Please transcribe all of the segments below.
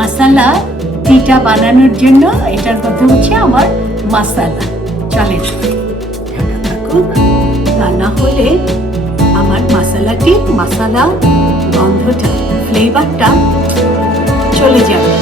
মশলা টিটা বানানোর জন্য এটার মধ্যে হচ্ছে আমার মশলা। চলেন থাকুক, তা না হলে আমার মশলা গন্ধটা, ফ্লেভারটা চলে যাবে।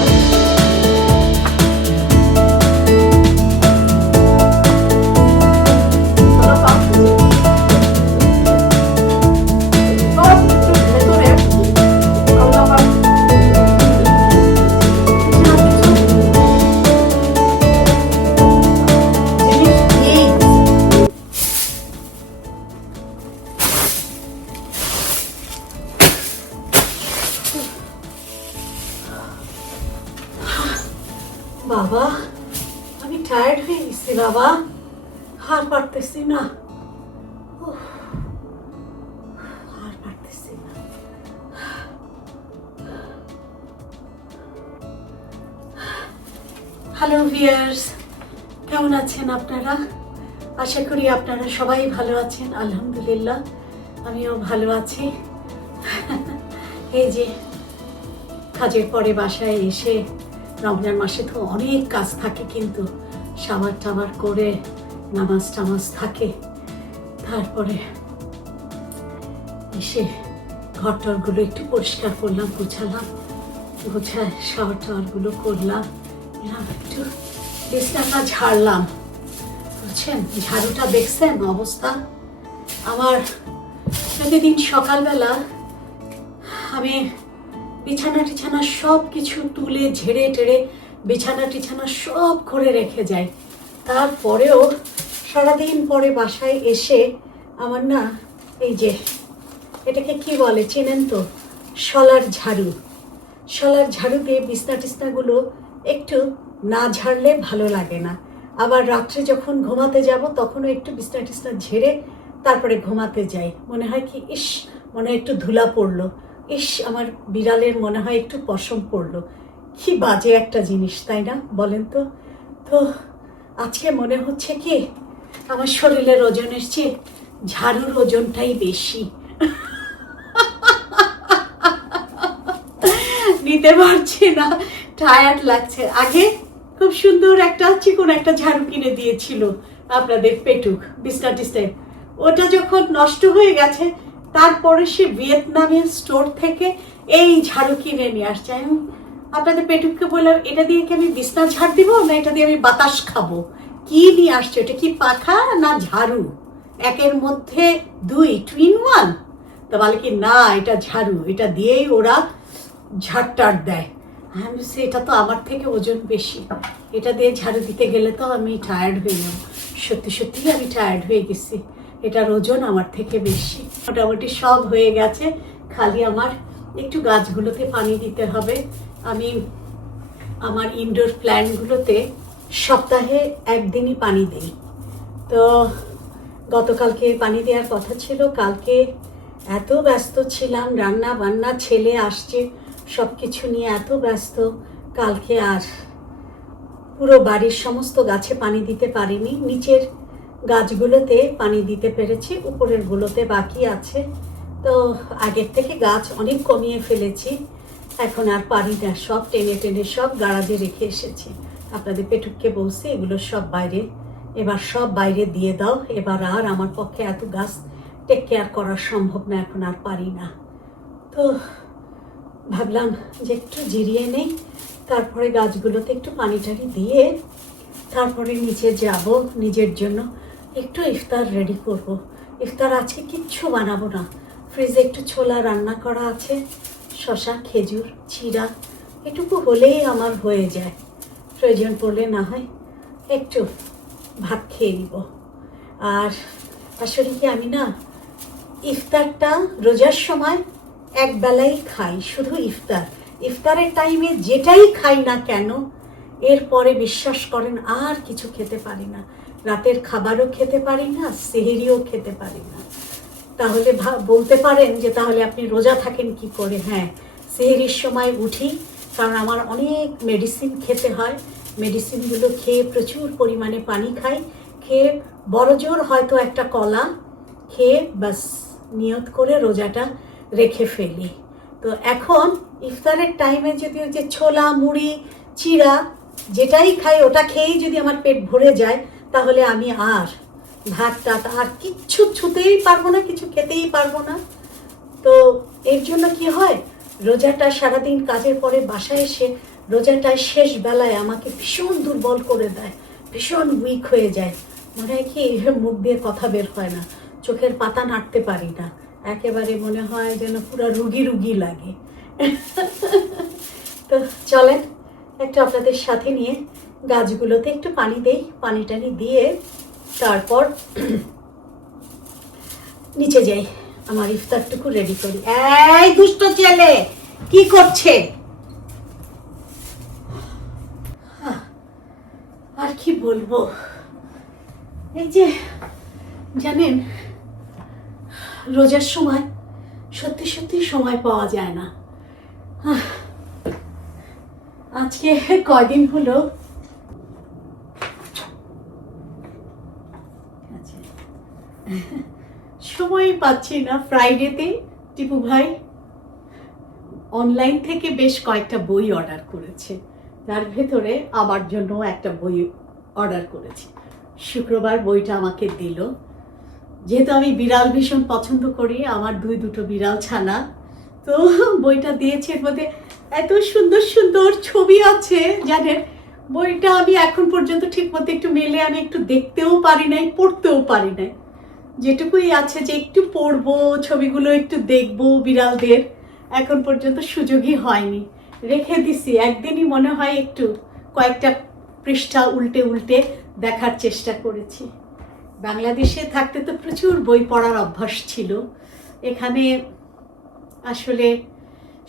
বাবা, আমি টায়ার্ড হয়ে গেছি বাবা, আর পারতেছি না, আর পারতেছি না। হ্যালো ভিউয়ার্স, কেমন আছেন আপনারা? আশা করি আপনারা সবাই ভালো আছেন। আলহামদুলিল্লাহ আমিও ভালো আছি। এই যে কাজের পরে বাসায় এসে, রমজান মাসে তো অনেক কাজ থাকে, কিন্তু সাবার টাবার করে নামাজ টামাজ থাকে, তারপরে এসে ঘর টরগুলো একটু পরিষ্কার করলাম, গুছায় সাবার টাবারগুলো করলাম, একটু বিছানাটা ঝাড়লাম। বুঝছেন, ঝাড়ুটা দেখছেন অবস্থা আমার? প্রতিদিন সকালবেলা আমি বিছানা সব কিছু তুলে ঝেড়ে টেড়ে বিছানা সব করে রেখে যাই। তারপরেও সারাদিন পরে বাসায় এসে আমার না, এই যে এটাকে কি বলে চেনেন তো, শলার ঝাড়ু দিয়ে বিছনাগুলো একটু না ঝাড়লে ভালো লাগে না। আবার রাত্রে যখন ঘুমাতে যাব তখনও একটু বিছনা ঝেড়ে তারপরে ঘুমাতে যাই। মনে হয় কি, মনে হয় একটু ধুলা পড়লো, আমার বিড়ালের মনে হয় একটু পশম পড়লো। কি বাজে একটা জিনিস, তাই না বলেন তো? তো আজকে মনে হচ্ছে কি, আমার শরীরের ওজনের চেয়ে ঝাড়ুর ওজনটাই বেশি। নিতে পারছি না, টায়ার্ড লাগছে। আগে খুব সুন্দর একটা চিকন একটা ঝাড়ু কিনে দিয়েছিল আপনাদের পেটুক, বিছনা, ওটা যখন নষ্ট হয়ে গেছে তারপরে সে ভিয়েতনামের স্টোর থেকে এই ঝাড়ু কিনে নিয়ে আসছে। আমি আপনাদের পেটুককে বললাম, এটা দিয়ে কি আমি বিছনা ঝাড় দিব, না এটা দিয়ে আমি বাতাস খাবো? কি নিয়ে আসছে, এটা কি পাখা না ঝাড়ু? একের মধ্যে দুই, 2 in 1। তা বলে কি, না এটা ঝাড়ু, এটা দিয়েই ওরা ঝাড়টার দেয়। আমি বলছি, এটা তো আমার থেকে ওজন বেশি, এটা দিয়ে ঝাড়ু দিতে গেলে তো আমি টায়ার্ড হয়ে যাব। সত্যি আমি টায়ার্ড হয়ে গেছি, এটার ওজন আমার থেকে বেশি। মোটামুটি সব হয়ে গেছে, খালি আমার একটু গাছগুলোতে পানি দিতে হবে। আমি আমার ইনডোর প্ল্যান্টগুলোতে সপ্তাহে একদিনই পানি দিই। তো গতকালকে পানি দেওয়ার কথা ছিল, কালকে এত ব্যস্ত ছিলাম, রান্না বান্না, ছেলে আসছে, সব কিছু নিয়ে এত ব্যস্ত, কালকে আর পুরো বাড়ির সমস্ত গাছে পানি দিতে পারিনি। নিচের গাছগুলোতে পানি দিতে পেরেছি, উপরের গুলোতে বাকি আছে। তো আগের থেকে গাছ অনেক কমিয়ে ফেলেছি, এখন আর পারি না, সব টেনে সব গাড়াজে রেখে এসেছি। আপনাদের পেটুককে বলছি এগুলো সব বাইরে দিয়ে দাও, এবার আর আমার পক্ষে এত গাছ টেক কেয়ার করা সম্ভব না, এখন আর পারি না। তো ভাবলাম যে একটু জিরিয়ে নেই, তারপরে গাছগুলোতে একটু পানি টানি দিয়ে তারপরে নিচে যাব, নিজের জন্য একটু ইফতার রেডি করব। ইফতার আজকে কিচ্ছু বানাবো না, ফ্রিজে একটু ছোলা রান্না করা আছে, শসা, খেজুর, চিড়া, এটুকু হলেই আমার হয়ে যায়। প্রয়োজন পড়লে না হয় একটু ভাত খেয়ে নিব। আর আসলে কি, আমি না ইফতারটা রোজার সময় এক বেলাই খাই, শুধু ইফতারের টাইমে যেটাই খাই না কেন, এরপরে বিশ্বাস করেন আর কিছু খেতে পারি না। রাতের খাবারও খেতে পারি না, সেহরিও খেতে পারি না। তাহলে বলতে পারেন যে তাহলে আপনি রোজা থাকেন কি করে? হ্যাঁ, সেহরির সময় উঠি, কারণ আমার অনেক মেডিসিন খেতে হয়, মেডিসিনগুলো খেয়ে প্রচুর পরিমাণে পানি খাই, খেয়ে বড় জোর হয়তো একটা কলা খেয়ে বাস নিয়ত করে রোজাটা রেখে ফেলি। তো এখন ইফতারের টাইমে যদি ওই যে ছোলা মুড়ি চিড়া যেটাই খাই ওটা খেয়েই যদি আমার পেট ভরে যায়, তাহলে আমি আর ভাত টাত আর কিচ্ছু ছুতেই পারবো না, কিছু খেতেই পারবো না। তো এর জন্য কি হয়, রোজাটা সারাদিন কাজের পরে বাসায় এসে রোজাটায় শেষ বেলায় আমাকে ভীষণ দুর্বল করে দেয়, ভীষণ উইক হয়ে যায়। মনে হয় কি মুখ দিয়ে কথা বের হয় না, চোখের পাতা নাড়তে পারি না, একেবারে মনে হয় যেন পুরো রুগী রুগী লাগে। তো চলেন একটু আপনাদের সাথে নিয়ে গাছগুলোতে একটু পানি দেই, পানি টানি দিয়ে তারপর নিচে যাই, আমার ইফতারটুকু রেডি করি। এই দুষ্ট ছেলে কি করছে? আর কি বলবো, এই যে জানেন রোজার সময় সত্যি সত্যি সময় পাওয়া যায় না। আজকে কয়দিন হলো সময় পাচ্ছি না। ফ্রাইডেতে টিপু ভাই অনলাইন থেকে বেশ কয়েকটা বই অর্ডার করেছে, তার ভেতরে আমার জন্য একটা বই অর্ডার করেছি। শুক্রবার বইটা আমাকে দিল, যেহেতু আমি বিড়াল ভীষণ পছন্দ করি, আমার দুটো বিড়াল ছানা, তো বইটা দিয়েছে। এর মধ্যে এত সুন্দর সুন্দর ছবি আছে জানেন, বইটা আমি এখন পর্যন্ত ঠিক মতো একটু মেলে আমি একটু দেখতেও পারি নাই, পড়তেও পারি নাই। যেটুকুই আছে যে একটু পড়বো, ছবিগুলো একটু দেখবো বিড়ালদের, এখন পর্যন্ত সুযোগই হয়নি। রেখে দিছি, একদিনই মনে হয় একটু কয়েকটা পৃষ্ঠা উল্টে উল্টে দেখার চেষ্টা করেছি। বাংলাদেশে থাকতে তো প্রচুর বই পড়ার অভ্যাস ছিল, এখানে আসলে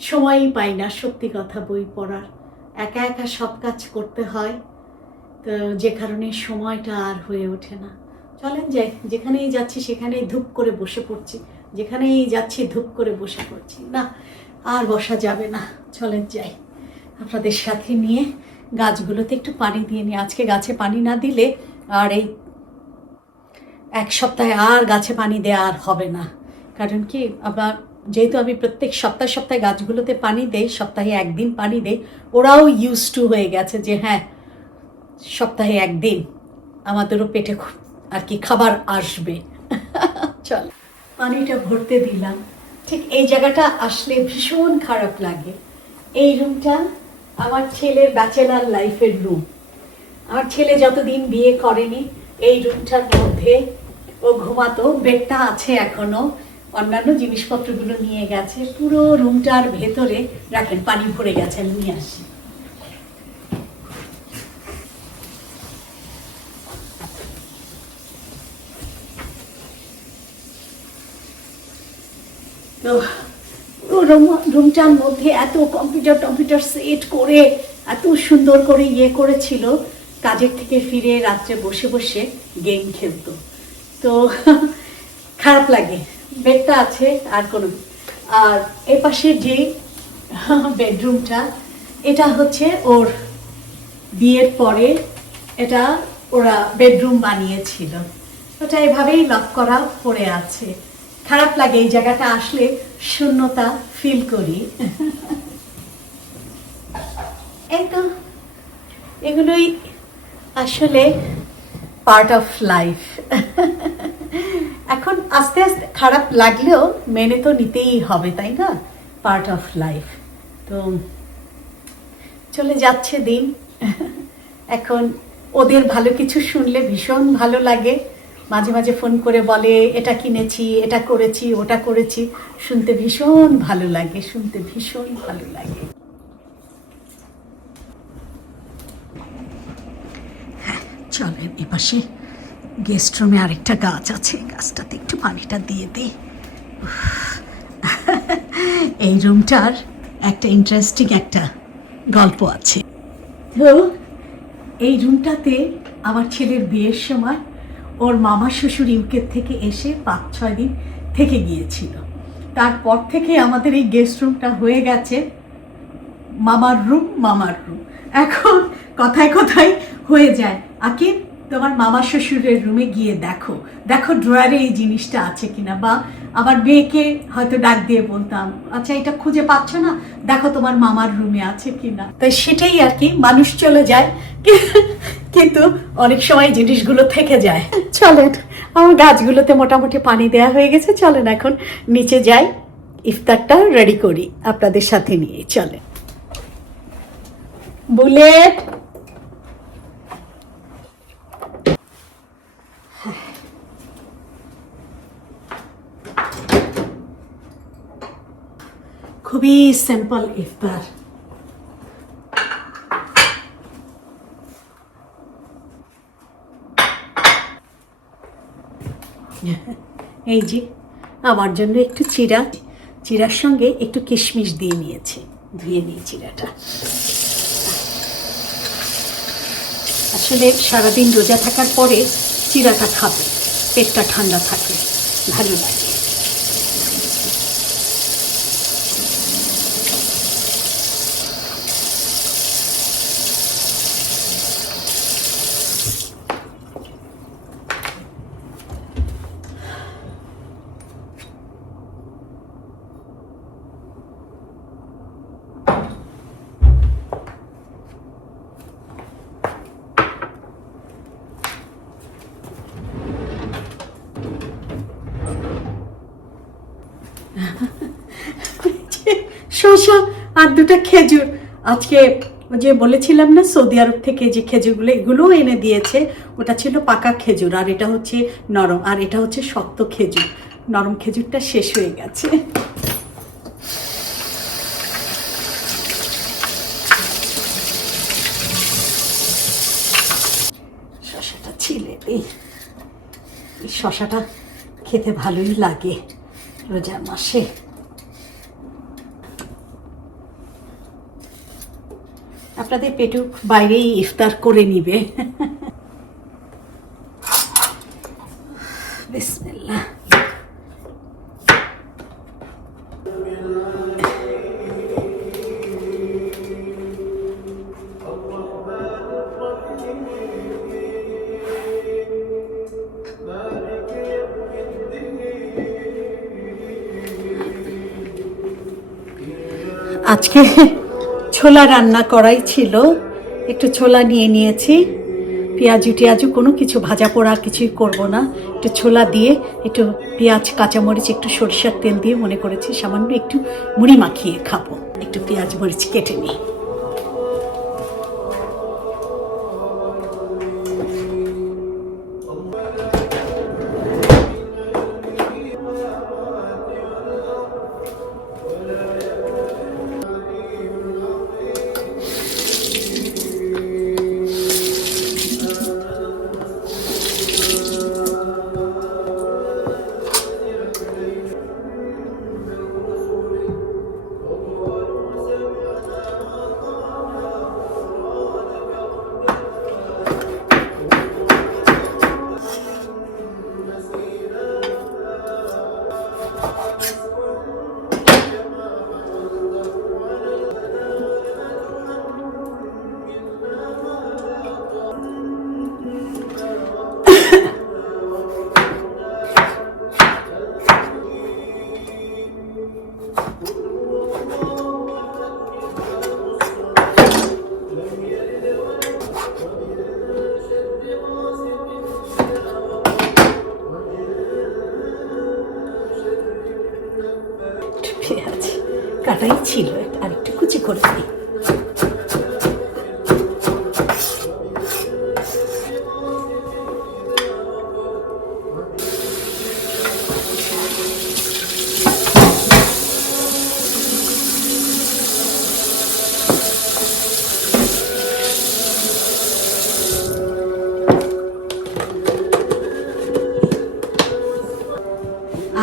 সময়ই পাই না, সত্যি কথা বই পড়ার, একা একা সব কাজ করতে হয়, তো যে কারণে সময়টা আর হয়ে ওঠে না। চলেন যাই, যেখানেই যাচ্ছি সেখানেই ধূপ করে বসে পড়ছি, যেখানেই যাচ্ছি ধূপ করে বসে পড়ছি, না আর বসা যাবে না। চলেন যাই, আপনাদের সাথে নিয়ে গাছগুলোতে একটু পানি দিয়ে নিই। আজকে গাছে পানি না দিলে আর এই এক সপ্তাহে আর গাছে পানি দেওয়া আর হবে না। কারণ কি, আবার যেহেতু আমি প্রত্যেক সপ্তাহে সপ্তাহে গাছগুলোতে পানি দেই, সপ্তাহে একদিন পানি দেই, ওরাও ইউজ টু হয়ে গেছে যে হ্যাঁ সপ্তাহে একদিন আমাদেরও পেটে আর কি খাবার আসবে। চল পানিটা ভরতে দিলাম। ঠিক এই জায়গাটা আসলে ভীষণ খারাপ লাগে। এই রুমটা আমার ছেলের ব্যাচেলার লাইফের রুম। আমার ছেলে যতদিন বিয়ে করেনি এই রুমটার মধ্যে ও ঘুমাতো, বেডটা আছে এখনো, অন্যান্য জিনিসপত্রগুলো নিয়ে গেছে। পুরো রুমটার ভেতরে রাখেন, পানি ভরে গেছে, আমি নিয়ে আসি। তো রুমটার মধ্যে এত কম্পিউটার সেট করে এত সুন্দর করে ইয়ে করেছিল, কাজের থেকে ফিরে রাত্রে বসে বসে গেম খেলতো। তো খারাপ লাগে, বেডটা আছে আর কোনো। আর এ পাশে যে বেডরুমটা, এটা হচ্ছে ওর বিয়ের পরে এটা ওরা বেডরুম বানিয়েছিল, ওটা এভাবেই লক করা পড়ে আছে। খারাপ লাগে, এই জায়গাটা আসলে শূন্যতা ফিল করি। এই তো এগুলোই আসলে পার্ট অফ লাইফ। এখন আস্তে আস্তে খারাপ লাগলেও মেনে তো নিতেই হবে, তাই না? Part of life. তো চলে যাচ্ছে দিন। এখন ওদের ভালো কিছু শুনলে ভীষণ ভালো লাগে, মাঝে মাঝে ফোন করে বলে এটা কিনেছি, এটা করেছি, ওটা করেছি, শুনতে ভীষণ ভালো লাগে, শুনতে ভীষণ ভালো লাগে। হ্যাঁ চলেন, এপাশে গেস্ট রুমে আরেকটা গাছ আছে, গাছটাতে একটু পানিটা দিয়ে দিই। এই রুমটার একটা ইন্টারেস্টিং একটা গল্প আছে। তো এই রুমটাতে আমার ছেলের বিয়ের সময় ওর মামা শ্বশুর ইউকে থেকে এসে 5-6 দিন থেকে গিয়েছিল। তারপর থেকে আমাদের এই গেস্ট রুমটা হয়ে গেছে মামার রুম। এখন কথায় কথায় হয়ে যায়, আকিব তোমার মামা শ্বশুরের রুমে গিয়ে দেখো, দেখো ড্রয়ারে এই জিনিসটা আছে কিনা, বা আমার মেয়েকে হয়তো ডাক দিয়ে বলতাম, আচ্ছা এটা খুঁজে পাচ্ছ না, দেখো তোমার মামার রুমে আছে কিনা। তাই সেটাই আর কি, মানুষ চলে যায় কিন্তু অনেক সময় জিনিসগুলো থেকে যায়। চলেন, আমার গাছগুলোতে মোটামুটি পানি দেওয়া হয়ে গেছে, চলেন এখন নিচে যাই, ইফতারটা রেডি করি আপনাদের সাথে নিয়ে। চলেন বুলেট। খুবই সিম্পল ইফতার। এই যে আমার জন্য একটু চিড়া, চিড়ার সঙ্গে একটু কিশমিশ দিয়ে নিয়েছি, ধুয়ে নিই চিড়াটা। আসলে সারাদিন রোজা থাকার পরে চিড়াটা খাবে, পেটটা ঠান্ডা থাকে, ভালো লাগে। শসা আর দুটো খেজুর। আজকে যে বলেছিলাম না সৌদি আরব থেকে যে খেজুরগুলো, এগুলোও এনে দিয়েছে। ওটা ছিল পাকা খেজুর, আর এটা হচ্ছে নরম, আর এটা হচ্ছে শক্ত খেজুর। নরম খেজুরটা শেষ হয়ে গেছে। শসাটা ছিলে, এই শসাটা খেতে ভালোই লাগে রোজা মাসে। আপনাদের পেটুক বাইরেই ইফতার করে নিবে। বিসমিল্লাহ। আজকে ছোলা রান্না করাই ছিল, একটু ছোলা নিয়ে নিয়েছি। পেঁয়াজু টিয়াজু কোনো কিছু ভাজা পোড়া কিছুই করব না, একটু ছোলা দিয়ে একটু পেঁয়াজ কাঁচামরিচ একটু সরিষার তেল দিয়ে মনে করেছি সামান্য একটু মুড়ি মাখিয়ে খাবো। একটু পেঁয়াজ মরিচ কেটে নিই। পেঁয়াজ কাটাই ছিল, আর একটু কুচি করে দিই।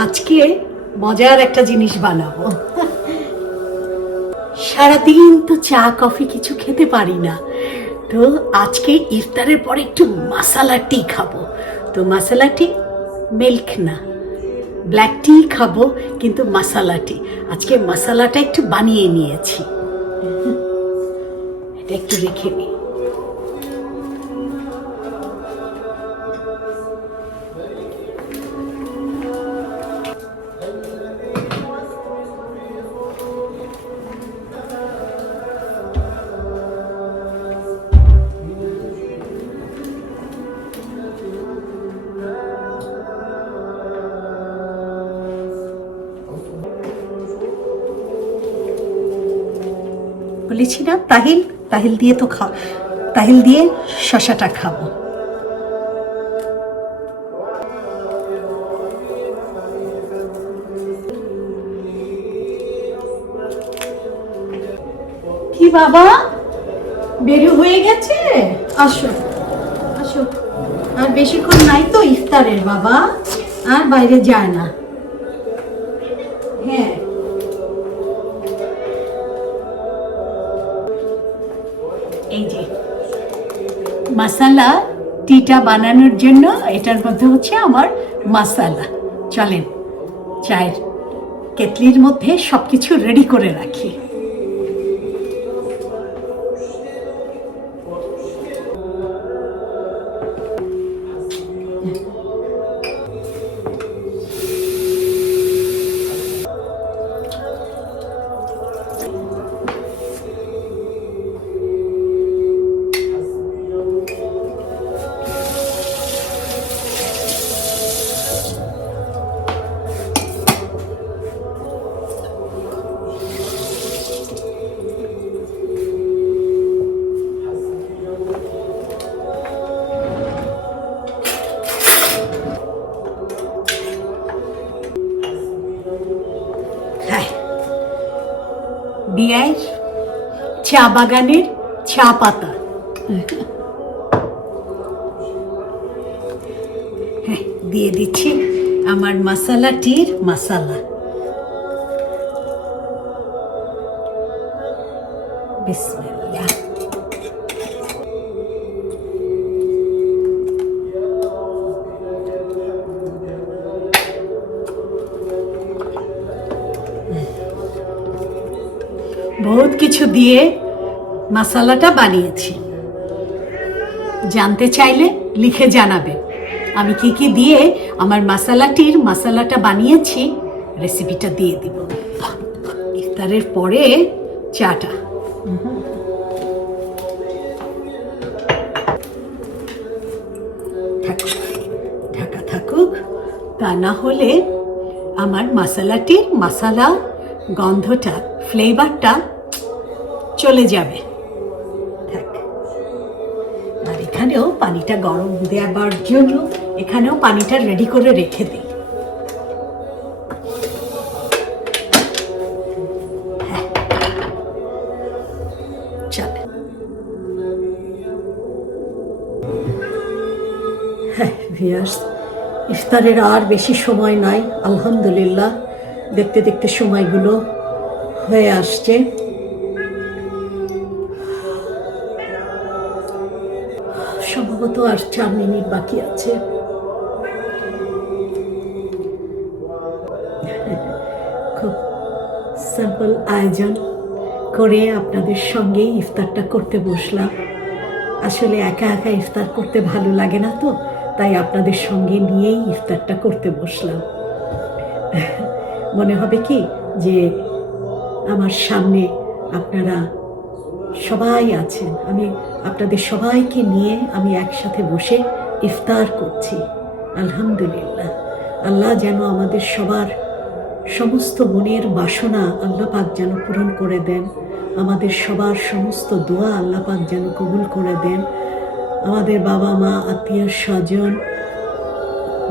আজকে মজার একটা জিনিস বানাবো। সারাদিন তো চা কফি কিছু খেতে পারি না, তো আজকে ইফতারের পরে একটু মশালা টি খাবো। তো মশালা টি, মিল্ক না, ব্ল্যাক টি খাবো, কিন্তু মশালা টি। আজকে মশালাটা একটু বানিয়ে নিয়েছি, এটা একটু রেখে নিই। বলেছি না তাহিল, তাহিল দিয়ে তো তাহিল দিয়ে শশাটা খাবো। কি বাবা, বেরু হয়ে গেছে? আসো আসো, আর বেশিক্ষণ নাই তো ইফতারের বাবা, আর বাইরে যায় না। হ্যাঁ, এই যে মাসালা টিটা বানানোর জন্য এটার মধ্যে হচ্ছে আমার মাসালা। চলেন চায়ের কেটলির মধ্যে সবকিছু রেডি করে রাখি। বিয়ের চা বাগানের চা পাতা। হ্যাঁ, দিয়ে দিচ্ছি আমার মাসালা টির মাসালা। বিসমিল্লাহ। বহুত কিছু দিয়ে মশলাটা বানিয়েছি, জানতে চাইলে লিখে জানাবে আমি কি কি দিয়ে আমার মশলাটা বানিয়েছি, রেসিপিটা দিয়ে দিব। ইফতারের পরে চাটা। ঢাকা থাকুক, তা না হলে আমার মশলা গন্ধটা, ফ্লেভারটা চলে যাবে। আর এখানেও পানিটা গরম দেওয়ার জন্য এখানেও পানিটা রেডি করে রেখে দিই। ইফতারের আর বেশি সময় নাই, আলহামদুলিল্লাহ দেখতে দেখতে সময়গুলো হয়ে আসছে। সম্ভবত আর 4 মিনিট বাকি আছে। খুব সিম্পল আয়োজন করে আপনাদের সঙ্গে ইফতারটা করতে বসলাম। আসলে একা একা ইফতার করতে ভালো লাগে না, তো তাই আপনাদের সঙ্গে নিয়েই ইফতারটা করতে বসলাম। মনে হবে কি যে আমার সামনে আপনারা সবাই আছেন, আমি আপনাদের সবাইকে নিয়ে আমি একসাথে বসে ইফতার করছি। আলহামদুলিল্লাহ, আল্লাহ যেন আমাদের সবার সমস্ত মনের বাসনা আল্লাহ পাক যেন পূরণ করে দেন, আমাদের সবার সমস্ত দোয়া আল্লাহ পাক যেন কবুল করে দেন। আমাদের বাবা মা, আত্মীয় স্বজন,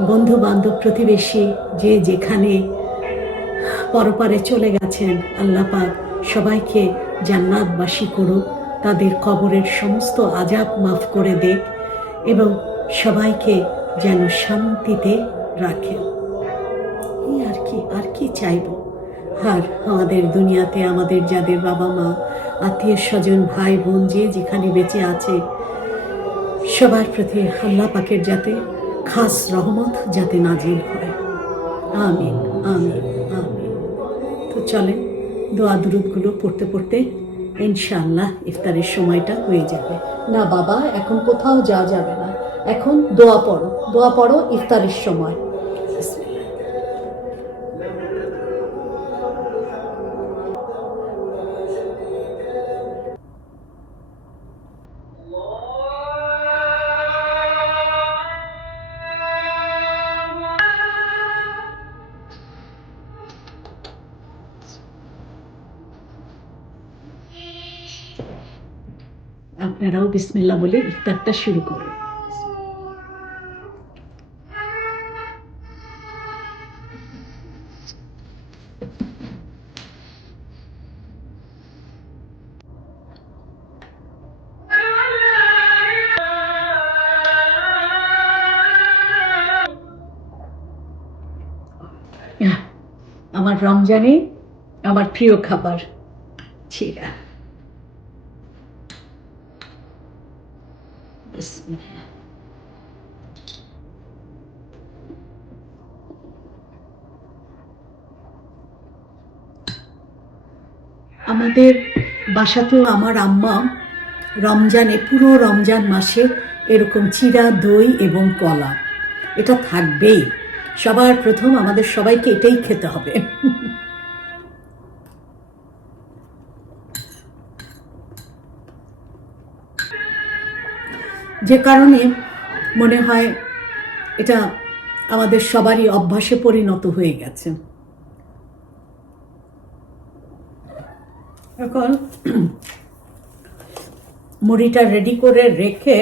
বন্ধু বান্ধব, প্রতিবেশী যে যেখানে পরপারে চলে গেছেন, আল্লাহ পাক সবাইকে জান্নাতবাসী করুক, তাদের কবরের সমস্ত আযাব মাফ করে দেখ এবং সবাইকে যেন শান্তিতে রাখেন। এই আর কি চাইব। আর আমাদের দুনিয়াতে আমাদের যাদের বাবা মা, আত্মীয় স্বজন, ভাই বোন যে যেখানে বেঁচে আছে, সবার প্রতি আল্লাহ পাকের যাতে খাস রহমত যাতে নাজিল হয়। আমিন আমিন আমিন। তো চলেন দোয়া দুরূদগুলো পড়তে পড়তে ইনশাআল্লাহ ইফতারের সময়টা হয়ে যাবে। না বাবা, এখন কোথাও যাওয়া যাবে না, এখন দোয়া পড়ো ইফতারের সময়। আপনারাও বিসমিল্লাহ বলে ইফতারটা শুরু করুন। আমার রমজানে আমার প্রিয় খাবার চিড়া। বিসমিল্লাহ। আমাদের বাসাতেও আমার আম্মা রমজানে, পুরো রমজান মাসে এরকম চিড়া, দই এবং কলা এটা থাকবেই। সবার প্রথম আমাদের সবাইকে এটাই খেতে হবে। যে কারণে মনে হয় এটা আমাদের সবারই অভ্যাসে পরিণত হয়ে গেছে। এখন মুড়িটা রেডি করে রেখে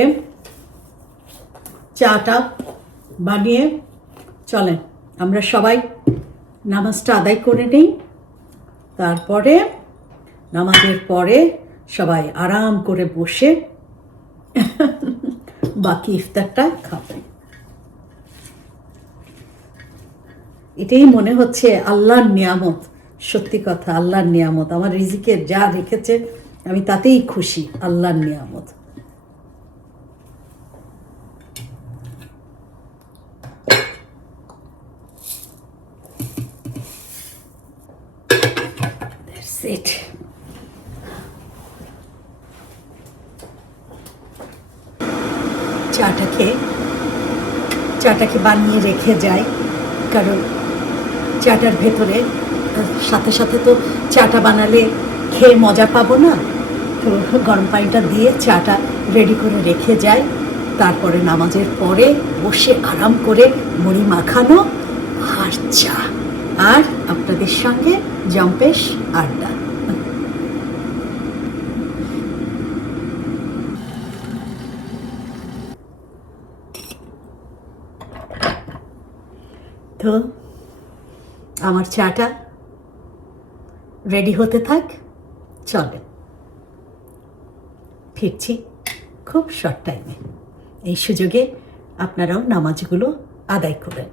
চাটা বানিয়ে চলেন আমরা সবাই নামাজটা আদায় করে নিই। তারপরে নামাজের পরে সবাই আরাম করে বসে বাকি ইফতারটা খাবে। এটাই মনে হচ্ছে আল্লাহর নিয়ামত। সত্যি কথা, আল্লাহর নিয়ামত। আমার রিজিকে যা রেখেছে আমি তাতেই খুশি। আল্লাহর নিয়ামত। That's it. চাটাকে বানিয়ে রেখে যাই, কারণ চাটার ভেতরে সাথে সাথে তো চাটা বানালে খেয়ে মজা পাবো না, তো গরম পানিটা দিয়ে চাটা রেডি করে রেখে যাই। তারপরে নামাজের পরে বসে আরাম করে মুড়ি মাখানো আর চা, আর আপনাদের সঙ্গে জম্পেশ আড্ডা। তো আমার চাটা রেডি হতে থাক, চলে ফিরছি খুব শর্ট টাইমে। এই সুযোগে আপনারাও নামাজগুলো আদায় করেন।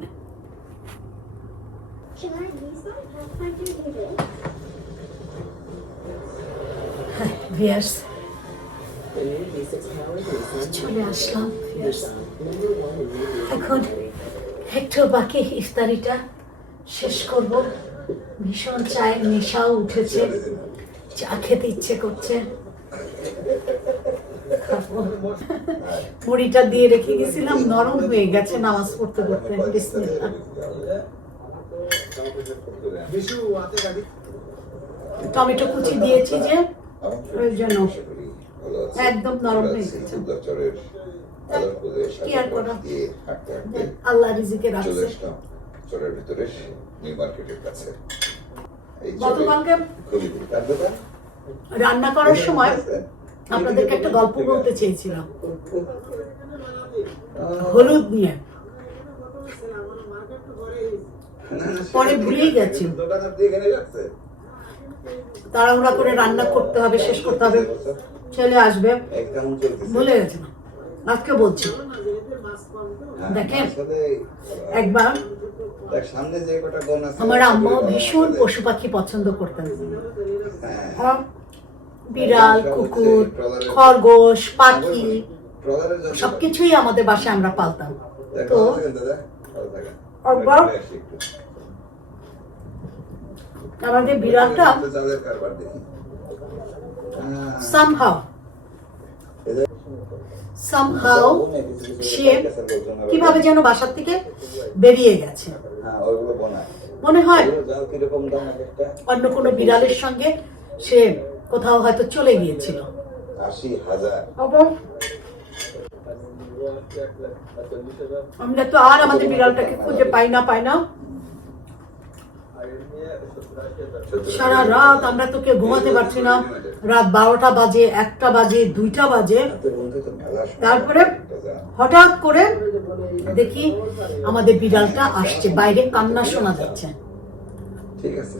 চলে আসলাম। এখন একটু বাকি ইফতারিটা শেষ করব। ভীষণ চায়ের নেশাও উঠেছে, চা খেতে ইচ্ছে করছে। মুড়িটা দিয়ে রেখে গেছিলাম, নরম হয়ে গেছে নামাজ পড়তে পড়তে। বিসমিল্লাহ। টমেটো কুচি দিয়েছি যে, ওই জন্য একদম নরম হয়ে গেছে। কি আর করা, আল্লাহ রিজিকে রাখছে। গতকালকে রান্না করার সময় আপনাদেরকে একটা গল্প বলতে চেয়েছিলাম হলুদ নিয়ে, পরে ভুলেই গেছি। তাড়াহুড়া করে রান্না করতে হবে, শেষ করতে হবে, ছেলে আসবে, ভুলে গেছি। আজকে বলছি, দেখেন একবার আমার আম্মা ভীষণ পশু পাখি পছন্দ করতেন। বিড়াল, কুকুর, খরগোশ, পাখি সবকিছুই আমাদের বাসায় আমরা পালতাম। তো আমাদের বিড়ালটা somehow সে কিভাবে যেন বাসার থেকে বেরিয়ে গেছে। মনে হয় অন্য কোনো বিড়ালের সঙ্গে সে কোথাও হয়তো চলে গিয়েছিল। আমরা তো আর আমাদের বিড়ালটাকে খুঁজে পাই না। সারা রাত আমরা তো কেউ ঘুমাতে পারছি না, রাত 12টা বাজে, 1টা বাজে, 2টা বাজে। তারপরে হঠাৎ করে দেখি আমাদের বিড়ালটা আসছে, বাইরে কান্না শোনা যাচ্ছে। ঠিক আছে,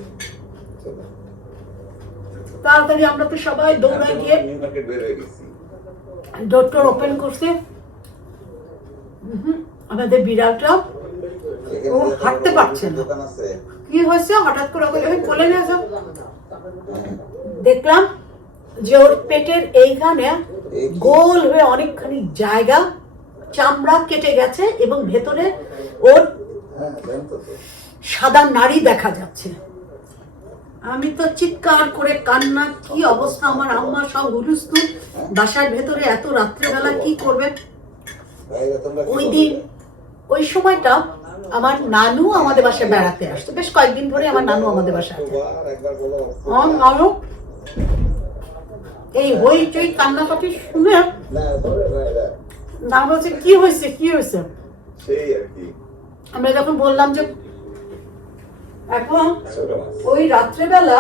তাড়াতাড়ি আমরা তো সবাই দৌড়ায় গিয়ে ডোর ওপেন করছে। আমাদের বিড়ালটা ও হাঁটতে পারছে না। কি হয়েছে হঠাৎ করে ওকে যখন কোলে নিয়ে আসো, দেখলাম যে ওর পেটের এইখানে গোল হয়ে অনেকখানি জায়গা চামড়া কেটে গেছে এবং ভেতরে ওর সাদা নাড়ি দেখা যাচ্ছে। আমি তো চিৎকার করে কান্না, কি অবস্থা আমার আম্মা সব হুলুস্থুল, বাসার ভেতরে এত রাত্রেবেলা কি করবে। ওই দিন ওই সময়টা আমার নানু আমাদের বাসায় বেড়াতে আসতো, বেশ কয়েকদিন ধরে আমার নানু আমাদের বাসায় আছে। এই হইচই কান্নাকাটি শুনে না বলছে কি হয়েছে কি হয়েছে। আমরা যখন বললাম যে এখন ওই রাত্রেবেলা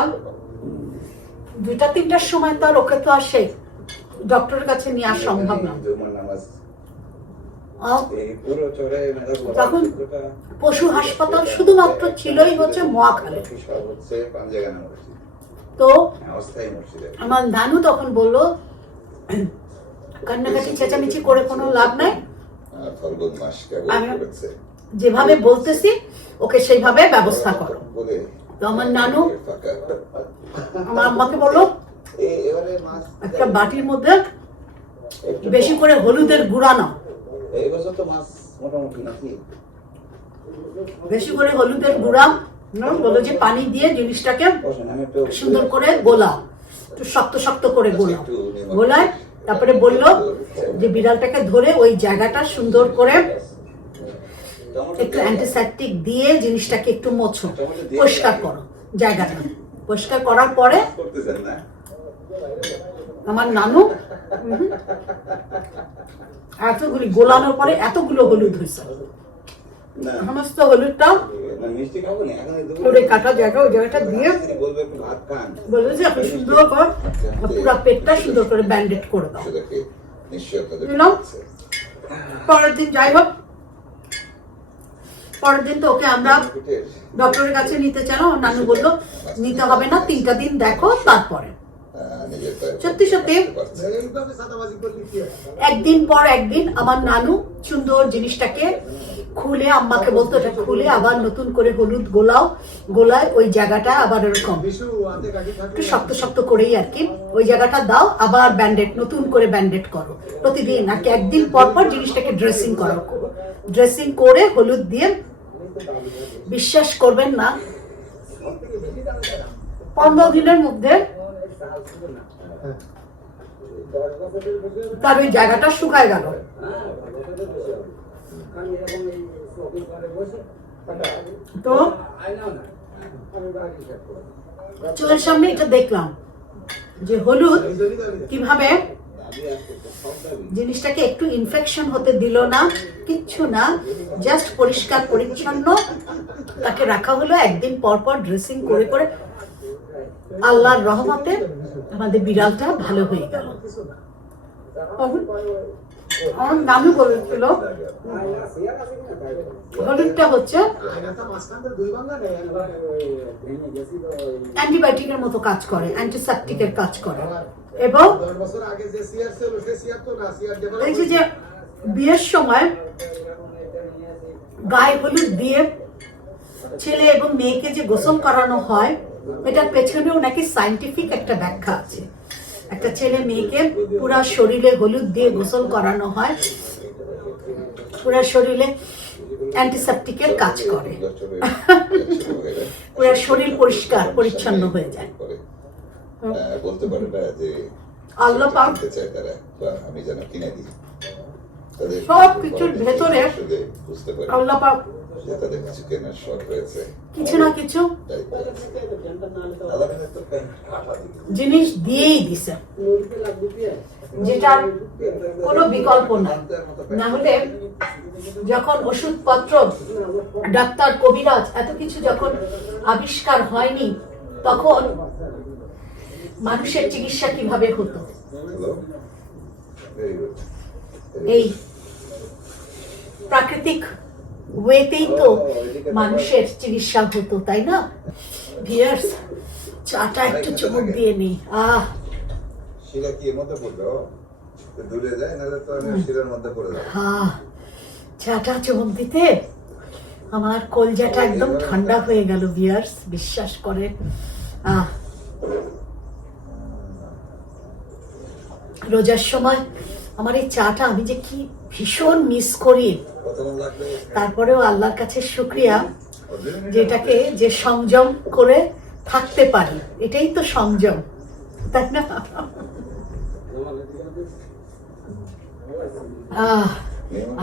2টা-3টার সময় তো আর ওকে তো আর সেই ডক্টরের কাছে নিয়ে আসা সম্ভব না। তখন পশু হাসপাতাল শুধুমাত্র ছিলই হচ্ছে মহাখালী। তো আমার নানু তখন বললো কান্নাকাটি চেঁচামেচি করে কোনো লাভ নাই, আমি যেভাবে বলতেছি ওকে সেইভাবে ব্যবস্থা করো। তো আমার নানু আমার আম্মাকে বললো একটা বাটির মধ্যে বেশি করে হলুদের গুঁড়া নাও, বেশি করে হলুদের গুঁড়া বললো যে পানি দিয়ে জিনিসটাকে সুন্দর করে গোলাও, একটু শক্ত শক্ত করে গোলাও। গোলায় তারপরে বললো যে বিড়ালটাকে ধরে ওই জায়গাটা সুন্দর করে একটু অ্যান্টিসেপটিক দিয়ে জিনিসটাকে একটু মোছো, পরিষ্কার করো জায়গাটা। পরিষ্কার করার পরে আমার নানু এতগুলি গোলানোর পরে এতগুলো হলুদ হয়েছে, সমস্ত হলুদটা কাটা জায়গা ওই জায়গাটা দিয়ে বললো যে আপনি সুন্দর করে পুরো পেটটা সুন্দর করে ব্যান্ডেড করে দাও। পরের দিন যাই হোক, পরের দিন তো ওকে আমরা ডক্টরের কাছে নিতে চাইলাম, নানু বললো নিতে হবে না, 3টা দিন দেখো তারপরে। সত্যি সত্যি একদিন পর একদিন আমার নানু সুন্দর জিনিসটাকে খুলে আম্মাকে বলতো এটা খুলে আবার নতুন করে হলুদ গোলাও, গোলায় ওই জায়গাটা আবার এরকম একটু শক্ত শক্ত করেই আর কি ওই জায়গাটা দাও, আবার ব্যান্ডেড নতুন করে ব্যান্ডেড করো প্রতিদিন। আর কি একদিন পর পর জিনিসটাকে ড্রেসিং করো, ড্রেসিং করে হলুদ দিয়ে। বিশ্বাস করবেন না 15 দিনের মধ্যে তার ওই জায়গাটা শুকায় গেল। তো চোখের সামনে এটা দেখলাম যে হলুদ কিভাবে জিনিসটাকে একটু ইনফেকশন হতে দিল না, কিচ্ছু না, জাস্ট পরিষ্কার পরিচ্ছন্ন তাকে রাখা হলো। একদিন পর পর ড্রেসিং করে করে আল্লাহর রহমতে আমাদের বিড়ালটা ভালো হয়ে গেল। আমার নানু বলেছিল হলুদটা হচ্ছে অ্যান্টিবায়োটিকের মতো কাজ করে, অ্যান্টিসেপটিকের কাজ করে। এবং এই যে বিয়ের সময় গায়ে হলুদ দিয়ে ছেলে এবং মেয়েকে যে গোসল করানো হয়, এটার পেছনেও নাকি সায়েন্টিফিক একটা ব্যাখ্যা আছে। একটা ছেলে মেয়েকে পুরা শরীরে হলুদ দিয়ে গোসল করানো হয়, পুরা শরীরে অ্যান্টিসেপটিকের কাজ করে, পুরা শরীর পরিষ্কার পরিচ্ছন্ন হয়ে যায়। বলতে পারে না যে আল্লাহ পাক আমি যেন কিনে দিই, সব কিছুর ভেতরে আল্লাহ পাক কিছু না কিছু জিনিস দিয়েই দিছে, যেটার কোনো বিকল্প নাই। না হলে যখন ওষুধপত্র, ডাক্তার, কবিরাজ এত কিছু যখন আবিষ্কার হয়নি, তখন মানুষের চিকিৎসা কিভাবে হতো। Hello, very good. এই প্রাকৃতিক ওয়েতেই তো মানুষের চিকিৎসা হতো, তাই না? ভিউয়ার্স, চাটা একটু চুমুক দিয়ে নিই। শিরা কি এর মধ্যে পড়বে? তো দূরে যায়, নাহলে তো আমি শিরার মধ্যে পড়ে যাবো। চাটা চুমুক দিতে আমার কলজাটা একদম ঠান্ডা হয়ে গেল ভিউয়ার্স, বিশ্বাস করে। রোজার সময় আমার এই চাটা আমি যে কি ভীষণ মিস করি। কতক্ষণ লাগবে? তারপরেও আল্লাহর কাছে শুকরিয়া যেটাকে যে সংযম করে থাকতে পারি, এটাই তো সংযম, তাই না?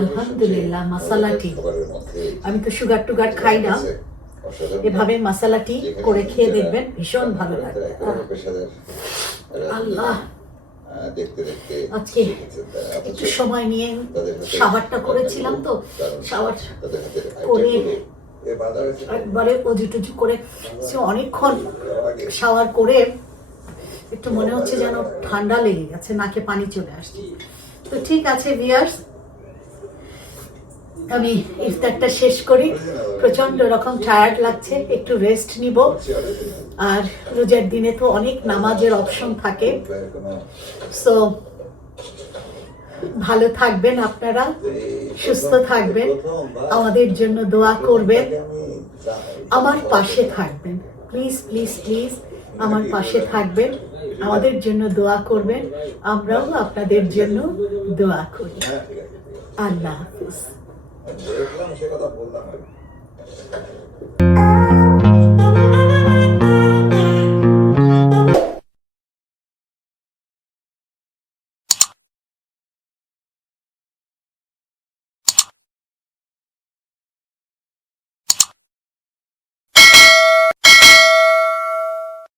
আলহামদুলিল্লাহ, মশালাটি আমি তো সুগার টুগার খাই না, এভাবে মশালাটি করে খেয়ে দেখবেন, ভীষণ ভালো লাগে। আল্লাহ, দেখতে দেখতে আজকে একটু সময় নিয়ে শাওয়ারটা করেছিলাম, তো শাওয়ার করে একবারে অজু টুজু করে অনেকক্ষণ শাওয়ার করে একটু মনে হচ্ছে যেন ঠান্ডা লেগে গেছে, নাকে পানি চলে আসছে। তো ঠিক আছে ভিউয়ার্স, আমি ইফতারটা শেষ করি, প্রচন্ড রকম টায়ার্ড লাগছে, একটু রেস্ট নিব। আর রোজার দিনে তো অনেক নামাজের অপশন থাকে। সো ভালো থাকবেন আপনারা, সুস্থ থাকবেন, আমাদের জন্য দোয়া করবেন, আমার পাশে থাকবেন, প্লিজ প্লিজ প্লিজ আমার পাশে থাকবেন, আমাদের জন্য দোয়া করবেন, আমরাও আপনাদের জন্য দোয়া করি। আল্লাহ হাফিজ। দেখলাম সে কথা বললাম।